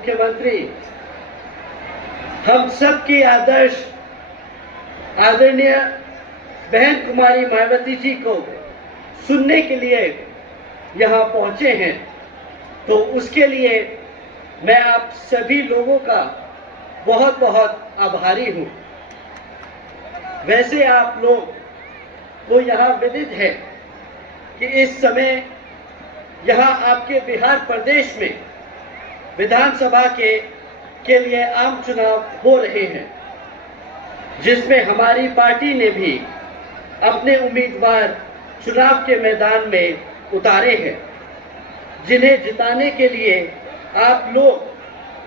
मुख्यमंत्री हम सब की आदर्श आदरणीय बहन कुमारी मायावती जी को सुनने के लिए यहाँ पहुँचे हैं, तो उसके लिए मैं आप सभी लोगों का बहुत बहुत आभारी हूँ। वैसे आप लोग को यहाँ विदित है कि इस समय यहाँ आपके बिहार प्रदेश में विधानसभा के लिए आम चुनाव हो रहे हैं, जिसमें हमारी पार्टी ने भी अपने उम्मीदवार चुनाव के मैदान में उतारे हैं, जिन्हें जिताने के लिए आप लोग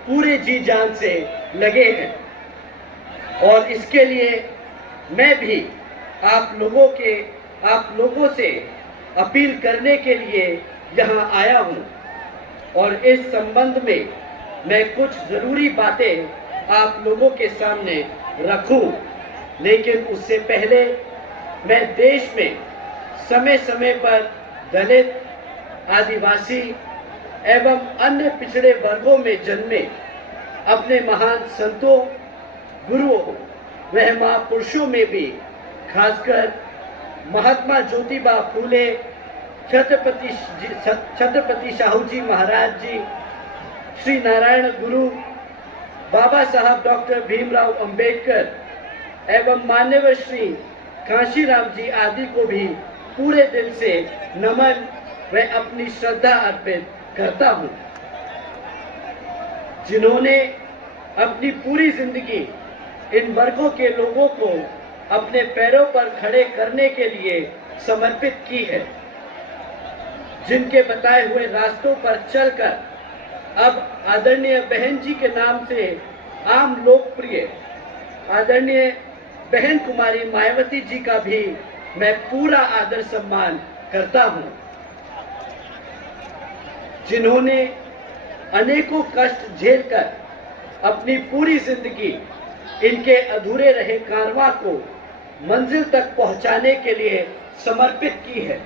पूरे जी जान से लगे हैं। और इसके लिए मैं भी आप लोगों से अपील करने के लिए यहाँ आया हूँ और इस संबंध में मैं कुछ ज़रूरी बातें आप लोगों के सामने रखूं। लेकिन उससे पहले मैं देश में समय समय पर दलित, आदिवासी एवं अन्य पिछड़े वर्गों में जन्मे अपने महान संतों, गुरुओं व महापुरुषों में भी खासकर महात्मा ज्योतिबा फूले, छत्रपति शाहू जी महाराज जी, श्री नारायण गुरु, बाबा साहब डॉक्टर भीमराव अंबेडकर एवं मान्यवर श्री कांशीराम जी आदि को भी पूरे दिल से नमन व अपनी श्रद्धा अर्पित करता हूँ, जिन्होंने अपनी पूरी जिंदगी इन वर्गों के लोगों को अपने पैरों पर खड़े करने के लिए समर्पित की है, जिनके बताए हुए रास्तों पर चलकर अब आदरणीय बहन जी के नाम से आम लोकप्रिय आदरणीय बहन कुमारी मायावती जी का भी मैं पूरा आदर सम्मान करता हूं, जिन्होंने अनेकों कष्ट झेलकर अपनी पूरी जिंदगी इनके अधूरे रहे कारवां को मंजिल तक पहुंचाने के लिए समर्पित की है,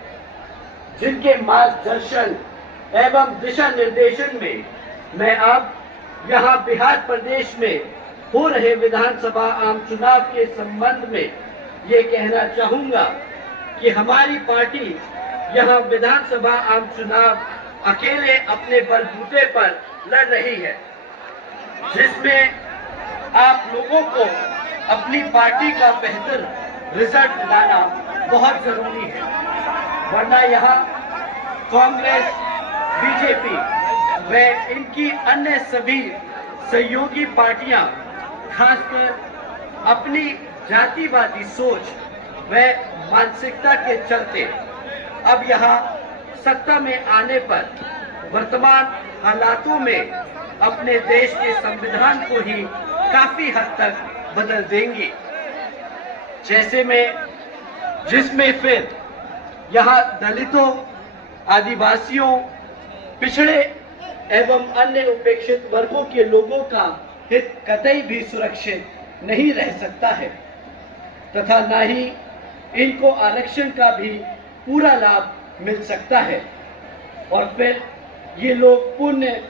जिनके मार्गदर्शन एवं दिशा निर्देशन में मैं अब यहाँ बिहार प्रदेश में हो रहे विधानसभा आम चुनाव के संबंध में ये कहना चाहूँगा कि हमारी पार्टी यहाँ विधानसभा आम चुनाव अकेले अपने बलबूते पर लड़ रही है, जिसमें आप लोगों को अपनी पार्टी का बेहतर रिजल्ट लाना बहुत जरूरी है, वरना यहाँ कांग्रेस, बीजेपी व इनकी अन्य सभी सहयोगी पार्टियां खासकर अपनी जातिवादी सोच व मानसिकता के चलते अब यहाँ सत्ता में आने पर वर्तमान हालातों में अपने देश के संविधान को ही काफी हद तक बदल देंगी, जिसमें फिर यहाँ दलितों, आदिवासियों, पिछड़े एवं अन्य उपेक्षित वर्गों के लोगों का हित कतई भी सुरक्षित नहीं रह सकता है तथा न ही इनको आरक्षण का भी पूरा लाभ मिल सकता है और फिर ये लोग पुण्य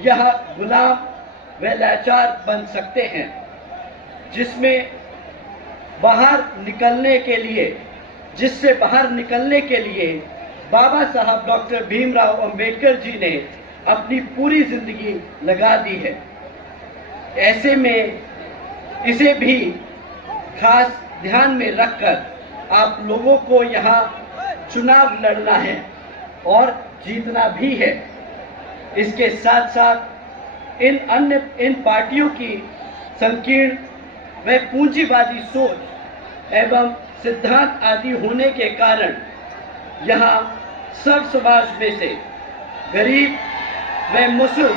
यह गुलाम व लाचार बन सकते हैं, जिससे बाहर निकलने के लिए बाबा साहब डॉक्टर भीमराव अंबेडकर जी ने अपनी पूरी जिंदगी लगा दी है। ऐसे में इसे भी खास ध्यान में रखकर आप लोगों को यहाँ चुनाव लड़ना है और जीतना भी है। इसके साथ साथ इन पार्टियों की संकीर्ण व पूंजीवादी सोच एवं सिद्धांत आदि होने के कारण यहाँ सब समाज में से गरीब व मुस्लिम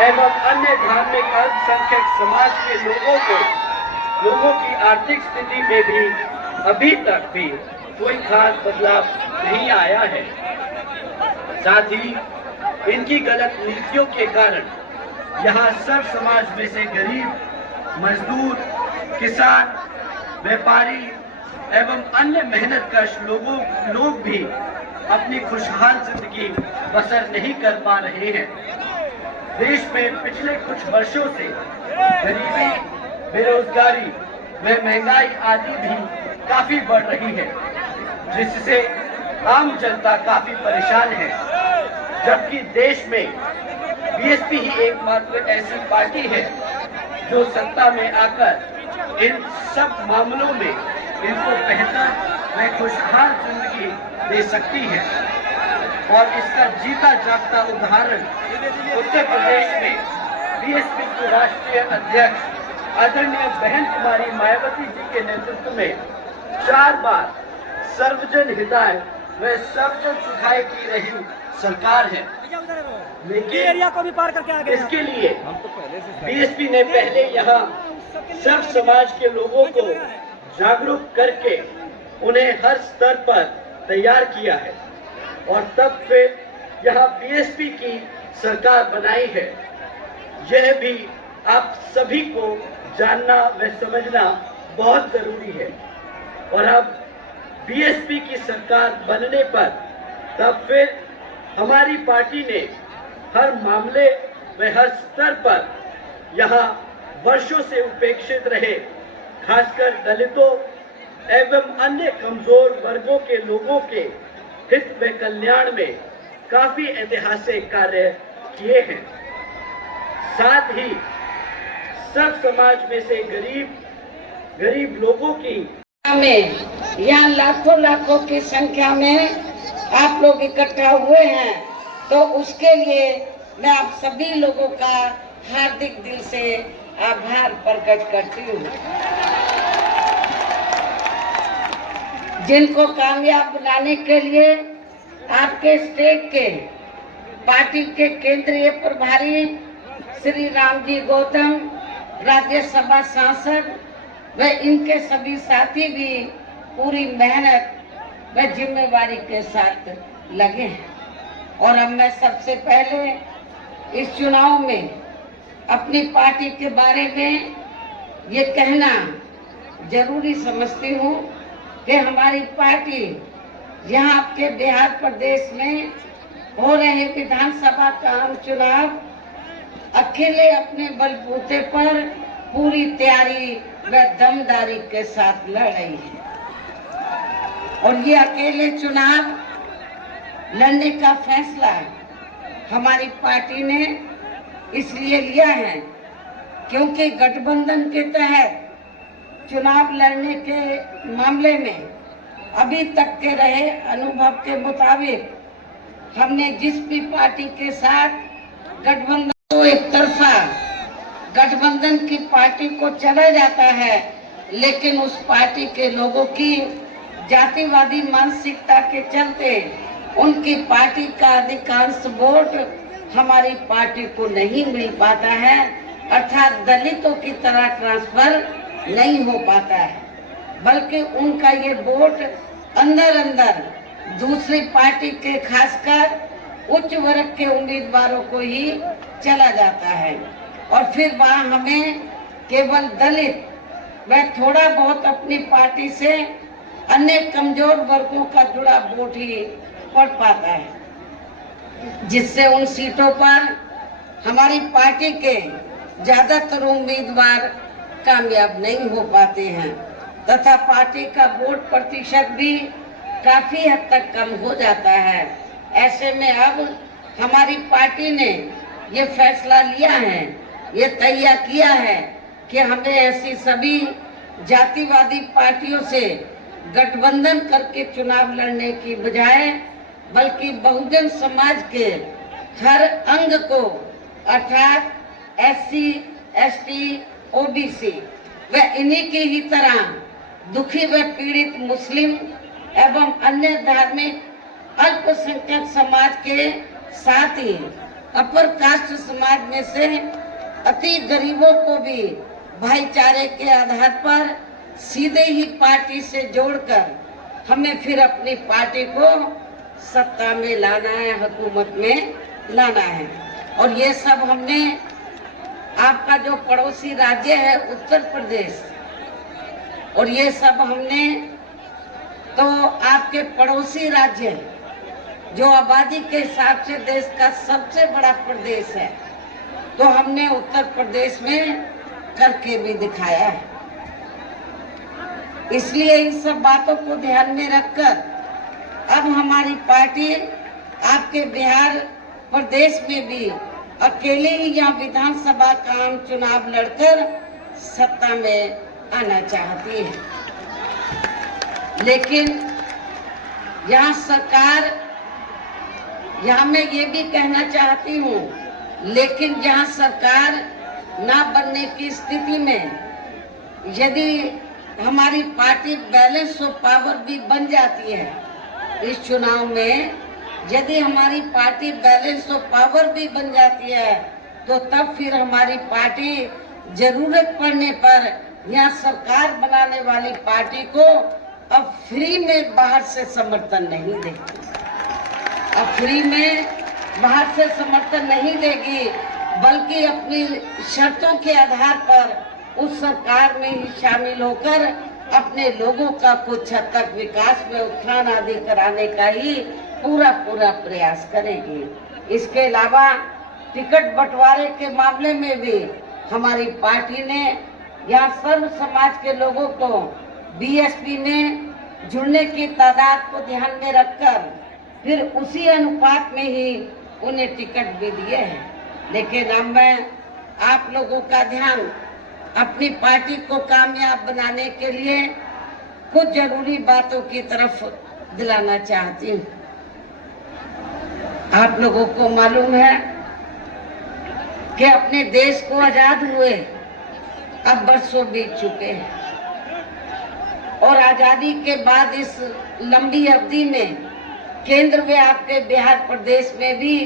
एवं अन्य धार्मिक अल्पसंख्यक समाज के लोगों की आर्थिक स्थिति में भी अभी तक भी कोई खास बदलाव नहीं आया है। साथ ही इनकी गलत नीतियों के कारण यहाँ सब समाज में से गरीब, मजदूर, किसान, व्यापारी एवं अन्य मेहनतकश लोग भी अपनी खुशहाल जिंदगी बसर नहीं कर पा रहे हैं। देश में पिछले कुछ वर्षों से गरीबी, बेरोजगारी व महंगाई आदि भी काफी बढ़ रही है, जिससे आम जनता काफी परेशान है। जबकि देश में बीएसपी ही एकमात्र ऐसी पार्टी है जो सत्ता में आकर इन सब मामलों में इनको बेहतर व खुशहाल जिंदगी दे सकती है। और इसका जीता जागता उदाहरण उत्तर प्रदेश में बीएसपी की राष्ट्रीय अध्यक्ष आदरणीय बहन कुमारी मायावती जी के नेतृत्व में 4 बार सर्वजन हिताय व सर्वजन सुखाय की रही सरकार है। लेकिन एरिया को भी पार करके आ गए। इसके लिए बीएसपी ने पहले यहाँ सब समाज के लोगों को जागरूक करके उन्हें हर स्तर पर तैयार किया है और तब फिर यहाँ बीएसपी की सरकार बनाई है। यह भी आप सभी को जानना व समझना बहुत जरूरी है। और अब बीएसपी की सरकार बनने पर तब फिर हमारी पार्टी ने हर मामले व हर स्तर पर यहाँ वर्षों से उपेक्षित रहे खासकर दलितों एवं अन्य कमजोर वर्गों के लोगों के हित व कल्याण में काफी ऐतिहासिक कार्य किए हैं। साथ ही सब समाज में से गरीब लोगों की में यहाँ लाखों की संख्या में आप लोग इकट्ठा हुए हैं, तो उसके लिए मैं आप सभी लोगों का हार्दिक दिल से आभार प्रकट करती हूँ। जिनको कामयाब बनाने के लिए आपके स्टेट के पार्टी के केंद्रीय प्रभारी श्री रामजी गौतम, राज्यसभा सांसद व इनके सभी साथी भी पूरी मेहनत व जिम्मेवारी के साथ लगे हैं। और अब मैं सबसे पहले इस चुनाव में अपनी पार्टी के बारे में ये कहना जरूरी समझती हूँ कि हमारी पार्टी यहाँ आपके बिहार प्रदेश में हो रहे विधानसभा का आम चुनाव अकेले अपने बलबूते पर पूरी तैयारी व दमदारी के साथ लड़ रही है। और ये अकेले चुनाव लड़ने का फैसला हमारी पार्टी ने इसलिए लिया है क्योंकि गठबंधन के तहत चुनाव लड़ने के मामले में अभी तक के रहे अनुभव के मुताबिक हमने जिस भी पार्टी के साथ गठबंधन को एक तरफा गठबंधन की पार्टी को चला जाता है, लेकिन उस पार्टी के लोगों की जातिवादी मानसिकता के चलते उनकी पार्टी का अधिकांश वोट हमारी पार्टी को नहीं मिल पाता है, अर्थात दलितों की तरह ट्रांसफर नहीं हो पाता है, बल्कि उनका ये वोट अंदर दूसरी पार्टी के खासकर उच्च वर्ग के उम्मीदवारों को ही चला जाता है। और फिर वहाँ हमें केवल दलित व थोड़ा बहुत अपनी पार्टी से अन्य कमजोर वर्गों का जुड़ा वोट ही पड़ पाता है, जिससे उन सीटों पर हमारी पार्टी के ज्यादातर उम्मीदवार कामयाब नहीं हो पाते हैं तथा पार्टी का वोट प्रतिशत भी काफी हद तक कम हो जाता है। ऐसे में अब हमारी पार्टी ने ये फैसला लिया है, ये तय किया है कि हमें ऐसी सभी जातिवादी पार्टियों से गठबंधन करके चुनाव लड़ने की बजाय बल्कि बहुजन समाज के हर अंग को अर्थात SC, ST, OBC व इन्हीं की ही तरह दुखी व पीड़ित मुस्लिम एवं अन्य धार्मिक अल्पसंख्यक समाज के साथ ही अपर कास्ट समाज में से अति गरीबों को भी भाईचारे के आधार पर सीधे ही पार्टी से जोड़कर हमें फिर अपनी पार्टी को सत्ता में लाना है, हुकूमत में लाना है। और ये सब हमने आपका जो पड़ोसी राज्य है उत्तर प्रदेश, और ये सब हमने तो आपके पड़ोसी राज्य जो आबादी के हिसाब से देश का सबसे बड़ा प्रदेश है, तो हमने उत्तर प्रदेश में करके भी दिखाया है। इसलिए इन सब बातों को ध्यान में रखकर अब हमारी पार्टी आपके बिहार प्रदेश में भी अकेले ही यहाँ विधानसभा का आम चुनाव लड़कर सत्ता में आना चाहती है। लेकिन यहाँ सरकार, यहाँ मैं ये भी कहना चाहती हूँ, लेकिन यहाँ सरकार ना बनने की स्थिति में यदि हमारी पार्टी बैलेंस ऑफ पावर भी बन जाती है इस चुनाव में, यदि हमारी पार्टी बैलेंस ऑफ पावर भी बन जाती है, तो तब फिर हमारी पार्टी जरूरत पड़ने पर यहाँ सरकार बनाने वाली पार्टी को अब फ्री में बाहर से समर्थन नहीं देगी। अब फ्री में बाहर से समर्थन नहीं देगी, बल्कि अपनी शर्तों के आधार पर उस सरकार में ही शामिल होकर अपने लोगों का कुछ हद तक विकास में उत्थान आदि कराने का ही पूरा प्रयास करेगी। इसके अलावा टिकट बंटवारे के मामले में भी हमारी पार्टी ने यहाँ सर्व समाज के लोगों को बीएसपी में जुड़ने की तादाद को ध्यान में रखकर फिर उसी अनुपात में ही उन्हें टिकट भी दिए हैं। लेकिन अब मैं आप लोगों का ध्यान अपनी पार्टी को कामयाब बनाने के लिए कुछ जरूरी बातों की तरफ दिलाना चाहती हूँ। आप लोगों को मालूम है कि अपने देश को आजाद हुए अब बरसों बीत चुके हैं, और आजादी के बाद इस लंबी अवधि में केंद्र में आपके बिहार प्रदेश में भी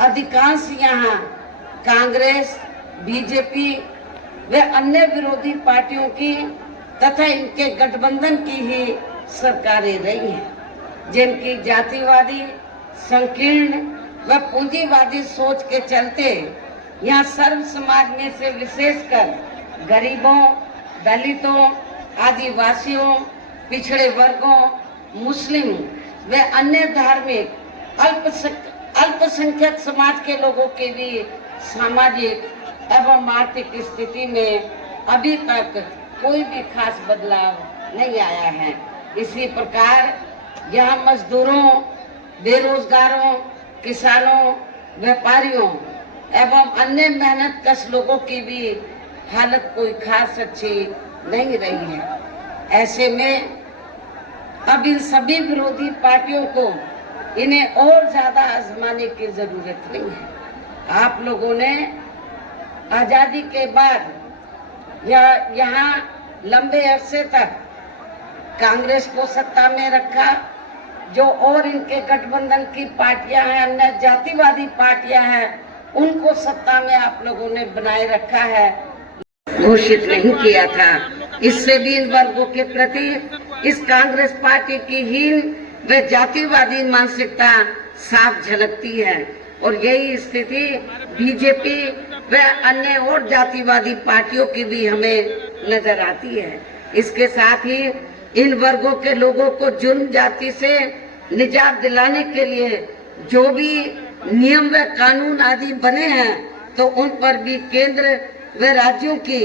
अधिकांश यहाँ कांग्रेस, बीजेपी व अन्य विरोधी पार्टियों की तथा इनके गठबंधन की ही सरकारें रही हैं, जिनकी जातिवादी, संकीर्ण व पूंजीवादी सोच के चलते यहाँ सर्व समाज में से विशेषकर गरीबों, दलितों, आदिवासियों, पिछड़े वर्गों, मुस्लिम व अन्य धार्मिक अल्पसंख्यक समाज के लोगों के भी सामाजिक एवं आर्थिक स्थिति में अभी तक कोई भी खास बदलाव नहीं आया है। इसी प्रकार यहाँ मजदूरों, बेरोजगारों, किसानों, व्यापारियों एवं अन्य मेहनत कश लोगों की भी हालत कोई खास अच्छी नहीं रही है। ऐसे में अब इन सभी विरोधी पार्टियों को इन्हें और ज्यादा आजमाने की जरूरत नहीं है। आप लोगों ने आजादी के बाद यहाँ लंबे अरसे तक कांग्रेस को सत्ता में रखा, जो और इनके गठबंधन की पार्टियां हैं, अन्य जातिवादी पार्टियां हैं, उनको सत्ता में आप लोगों ने बनाए रखा है, घोषित नहीं किया था। इससे भी इन वर्गों के प्रति इस कांग्रेस पार्टी की हीन व जातिवादी मानसिकता साफ झलकती है, और यही स्थिति बीजेपी व अन्य और जातिवादी पार्टियों की भी हमें नजर आती है। इसके साथ ही इन वर्गों के लोगों को जुर्म जाति से निजात दिलाने के लिए जो भी नियम व कानून आदि बने हैं, तो उन पर भी केंद्र व राज्यों की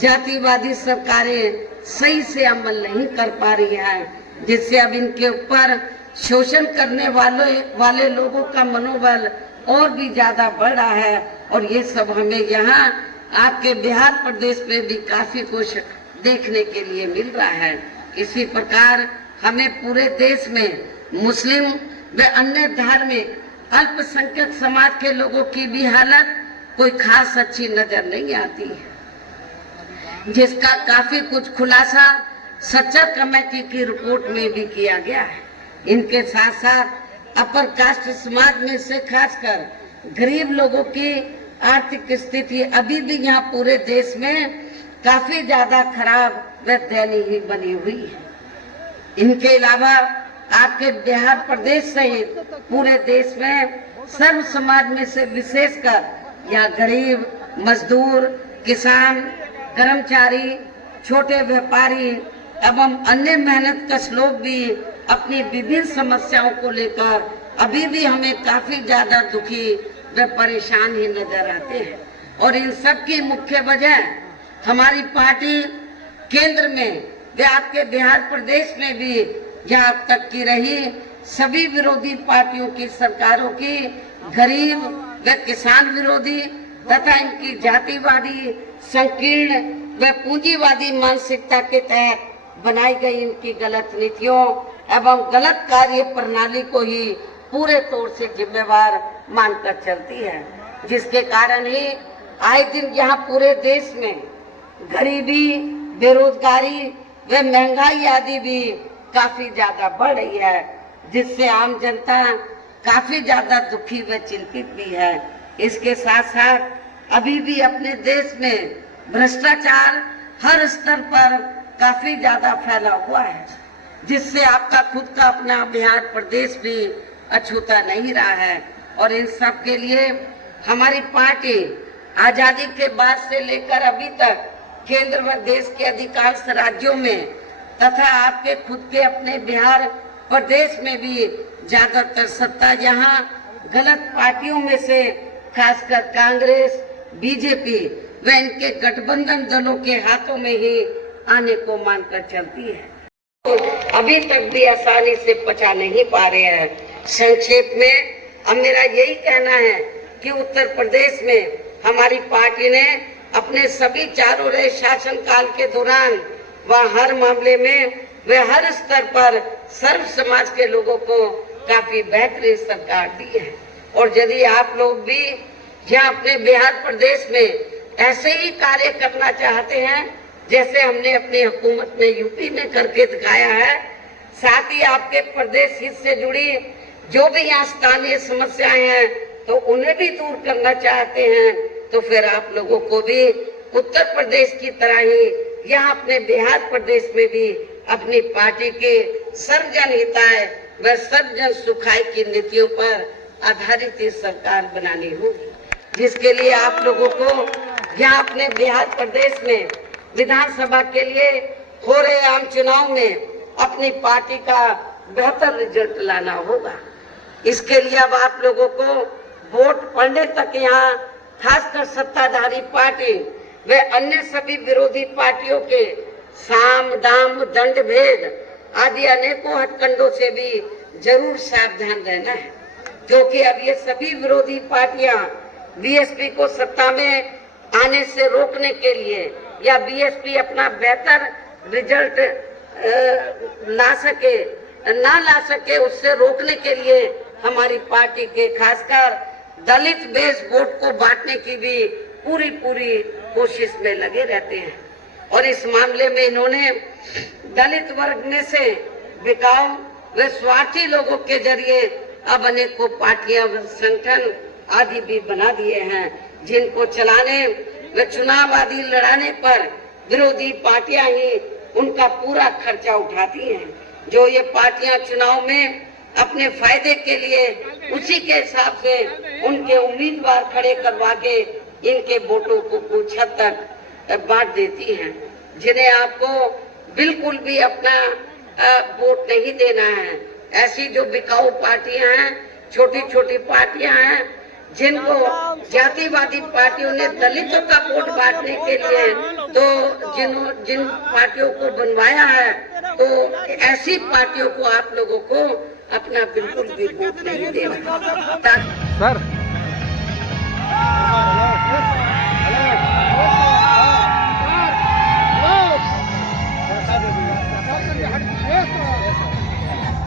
जातिवादी सरकारें सही से अमल नहीं कर पा रही हैं, जिससे अब इनके ऊपर शोषण करने वाले लोगों का मनोबल और भी ज्यादा बढ़ रहा है। और ये सब हमें यहाँ आपके बिहार प्रदेश में भी काफी कुछ देखने के लिए मिल रहा है। इसी प्रकार हमें पूरे देश में मुस्लिम व अन्य धार्मिक अल्पसंख्यक समाज के लोगों की भी हालत कोई खास अच्छी नजर नहीं आती है, जिसका काफी कुछ खुलासा सच्चर कमेटी की रिपोर्ट में भी किया गया है। इनके साथ साथ अपर कास्ट समाज में से खासकर गरीब लोगों की आर्थिक स्थिति अभी भी यहाँ पूरे देश में काफी ज्यादा खराब व दयनीय बनी हुई है। इनके अलावा आपके बिहार प्रदेश सहित पूरे देश में सर्व समाज में से विशेषकर यहाँ गरीब, मजदूर, किसान, कर्मचारी, छोटे व्यापारी एवं अन्य मेहनत कश लोग भी अपनी विभिन्न समस्याओं को लेकर अभी भी हमें काफी ज्यादा दुखी व परेशान ही नजर आते हैं। और इन सब की मुख्य वजह हमारी पार्टी केंद्र में व आपके बिहार प्रदेश में भी यहाँ अब तक की रही सभी विरोधी पार्टियों की सरकारों की गरीब व किसान विरोधी तथा इनकी जातिवादी संकीर्ण व पूंजीवादी मानसिकता के तहत बनाई गई इनकी गलत नीतियों एवं गलत कार्य प्रणाली को ही पूरे तौर से जिम्मेवार मानकर चलती है, जिसके कारण ही आए दिन यहाँ पूरे देश में गरीबी, बेरोजगारी व महंगाई आदि भी काफी ज्यादा बढ़ रही है, जिससे आम जनता काफी ज्यादा दुखी व चिंतित भी है। इसके साथ साथ अभी भी अपने देश में भ्रष्टाचार हर स्तर पर काफी ज्यादा फैला हुआ है, जिससे आपका खुद का अपना बिहार प्रदेश भी अछूता नहीं रहा है। और इन सब के लिए हमारी पार्टी आजादी के बाद से लेकर अभी तक केंद्र व देश के अधिकांश राज्यों में तथा आपके खुद के अपने बिहार प्रदेश में भी ज्यादातर सत्ता यहाँ गलत पार्टियों में से खासकर कांग्रेस, बीजेपी व इनके गठबंधन दलों के हाथों में ही आने को मानकर चलती है। तो अभी तक भी आसानी से पचा नहीं पा रहे हैं। संक्षेप में अब मेरा यही कहना है कि उत्तर प्रदेश में हमारी पार्टी ने अपने सभी चारों रहे शासन काल के दौरान व हर मामले में व हर स्तर पर सर्व समाज के लोगों को काफी बेहतरीन सरकार दी है। और यदि आप लोग भी यहाँ अपने बिहार प्रदेश में ऐसे ही कार्य करना चाहते हैं जैसे हमने अपनी हुकूमत में यूपी में करके दिखाया है, साथ ही आपके प्रदेश हित से जुड़ी जो भी यहाँ स्थानीय समस्याएं हैं तो उन्हें भी दूर करना चाहते हैं, तो फिर आप लोगों को भी उत्तर प्रदेश की तरह ही यहाँ अपने बिहार प्रदेश में भी अपनी पार्टी के सर्वजन हिताय व सर्वजन सुखाय की नीतियों पर आधारित ही सरकार बनानी होगी, जिसके लिए आप लोगों को यहाँ अपने बिहार प्रदेश में विधानसभा के लिए हो रहे आम चुनाव में अपनी पार्टी का बेहतर रिजल्ट लाना होगा। इसके लिए अब आप लोगों को वोट पड़ने तक यहाँ खासकर सत्ताधारी पार्टी व अन्य सभी विरोधी पार्टियों के साम दाम दंड भेद आदि अनेकों हथकंडों से भी जरूर सावधान रहना है, क्योंकि अब ये सभी विरोधी पार्टियां बीएसपी को सत्ता में आने से रोकने के लिए या बीएसपी अपना बेहतर रिजल्ट ना ला सके उससे रोकने के लिए हमारी पार्टी के खासकर दलित बेस वोट को बांटने की भी पूरी कोशिश में लगे रहते हैं। और इस मामले में इन्होंने दलित वर्ग में से बिकाऊ व स्वार्थी लोगों के जरिए अब अनेकों पार्टियां व संगठन आदि भी बना दिए हैं, जिनको चलाने व चुनाव आदि लड़ाने पर विरोधी पार्टियां ही उनका पूरा खर्चा उठाती हैं। जो ये पार्टियां चुनाव में अपने फायदे के लिए उसी के हिसाब से उनके उम्मीदवार खड़े करवा के इनके वोटों को कुछ हद तक बांट देती हैं, जिन्हें आपको बिल्कुल भी अपना वोट नहीं देना है। ऐसी जो बिकाऊ पार्टियां हैं, छोटी छोटी पार्टियां हैं, जिनको जातिवादी पार्टियों ने दलितों का वोट बांटने के लिए तो जिन पार्टियों को बनवाया है, तो ऐसी पार्टियों को आप लोगों को अपना बिल्कुल भी वोट नहीं देना।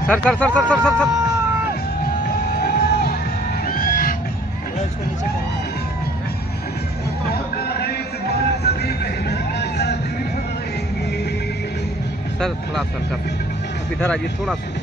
Sir sir sir sir sir sir sir sir sir थोड़ा सर आप इधर आइए थोड़ा सा।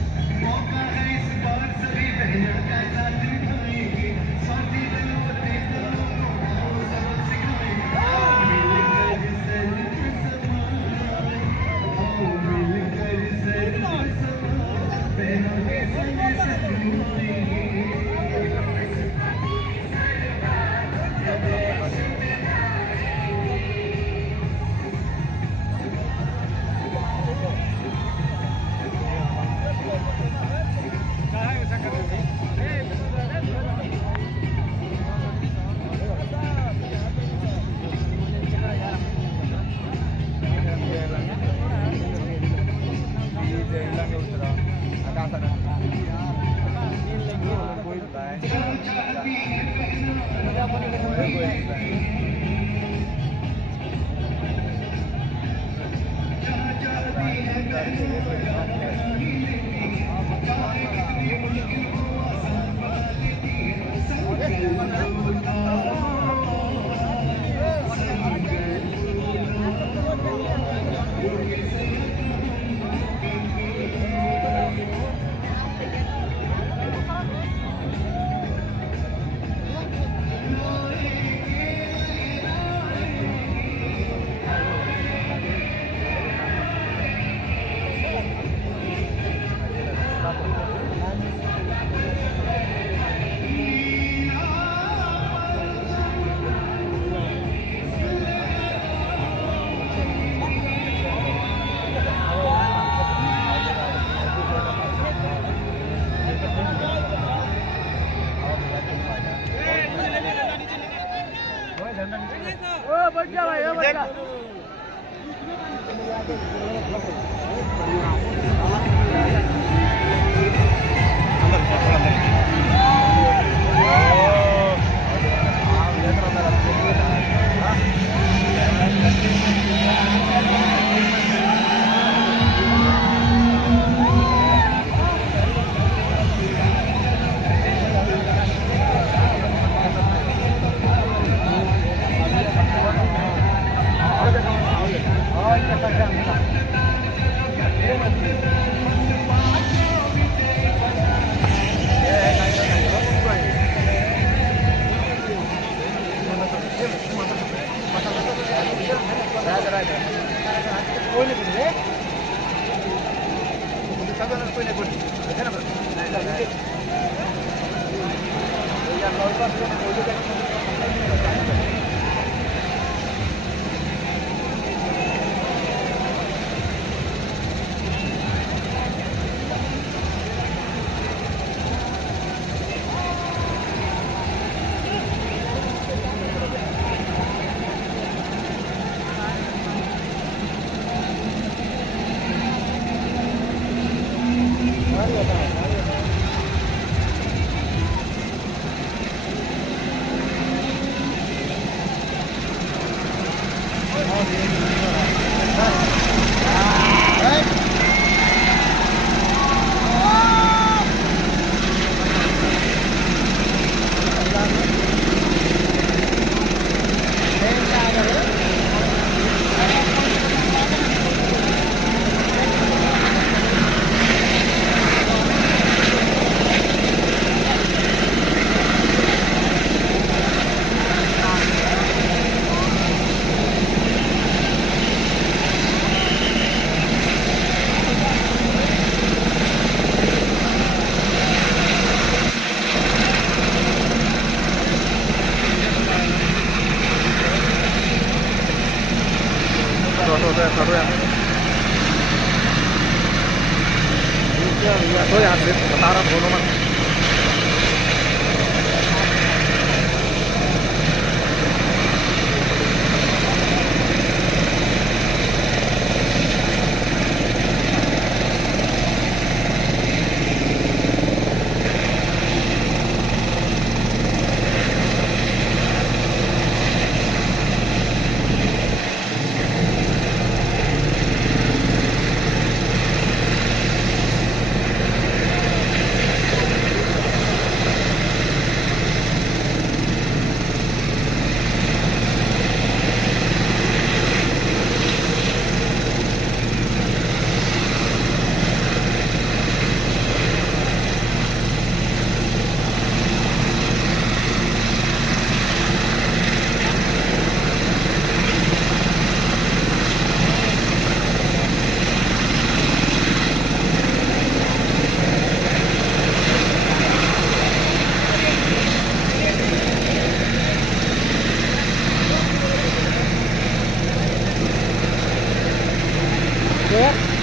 तो यहाँ से बता रहा बोलो मत। Yeah.